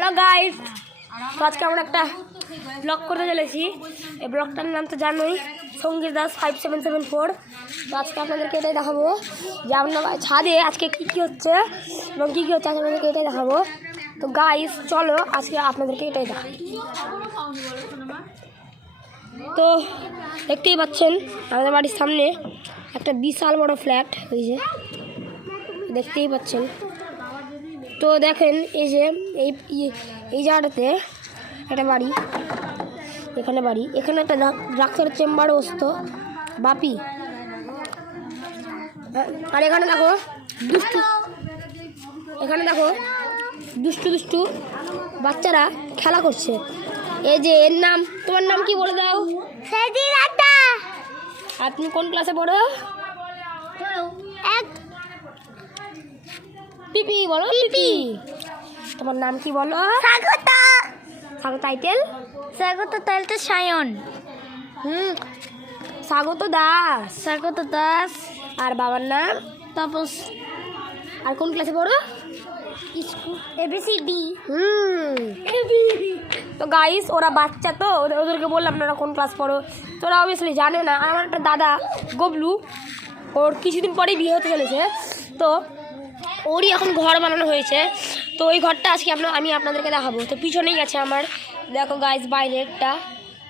Hello guys, তো আজকে আমরা একটা ব্লগ করতে চলেছি। এই ব্লগটার নাম তো জানোই, সঙ্গীত দাস 5774। তো আজকে আপনাদেরকে এটাই দেখাবো যে আমরা ছাদে আজকে কী হচ্ছে এবং কী হচ্ছে আপনাদেরকে এটাই দেখাবো। তো গাইস চলো আজকে আপনাদেরকে এটাই দেখাবো। তো দেখতেই পাচ্ছেন আমাদের বাড়ির সামনে একটা বিশাল বড় ফ্ল্যাট, এই যে দেখতেই পাচ্ছেন। তো দেখেন এই যে এই জায়গাটাতে একটা বাড়ি, এখানে একটা ডাক্তারের চেম্বারে বসতো বাপি। আর এখানে দেখো দুষ্টু বাচ্চারা খেলা করছে। এই যে এর নাম, তোমার নাম কি বলে দাও? আপনি কোন ক্লাসে পড়ো? পিপি বলো। পিপি, তোমার নাম কি বলো? স্বাগত টাইটেল সায়ন। স্বাগত দাস। আর বাবার নাম তাপস। আর কোন ক্লাসে পড়ো? ABCD। তো গাইস ওরা বাচ্চা, তো ওদেরকে বললাম না কোন ক্লাস পড়ো, তো ওরা অবভিয়াসলি জানে না। আমার একটা দাদা গবলু, ওর কিছুদিন পরেই বিয়ে হতে চলেছে, তো ওরই এখন ঘর বানানো হয়েছে। তো ওই ঘরটা আজকে আমি আপনাদেরকে দেখাবো। তো পিছনেই গেছে আমার, দেখো গাইস বাইরেরটা,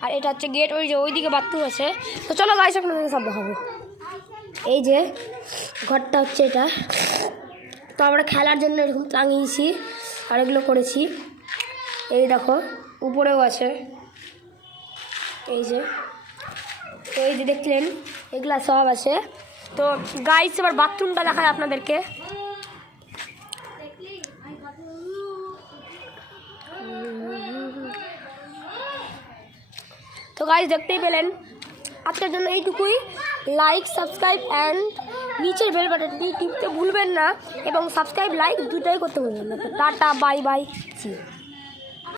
আর এটা হচ্ছে গেট। ওই যে ওইদিকে বাথরুম আছে। তো চলো গাইস আপনাদেরকে সব দেখাবো। এই যে ঘরটা হচ্ছে এটা। তো আমরা খেলার জন্য এরকম টাঙিয়েছি আর এগুলো করেছি। এই দেখো উপরেও আছে, এই যে দেখলেন এগুলা সব আছে। তো গাইস এবার বাথরুমটা দেখায় আপনাদেরকে। তো গাইস দেখতেই পেলেন, আজকের জন্য এইটুকুই। লাইক, সাবস্ক্রাইব অ্যান্ড নিচের বেল বাটনটি টিপতে ভুলবেন না, এবং সাবস্ক্রাইব লাইক দুটাই করতে ভুলবেন না। Tata, bye bye.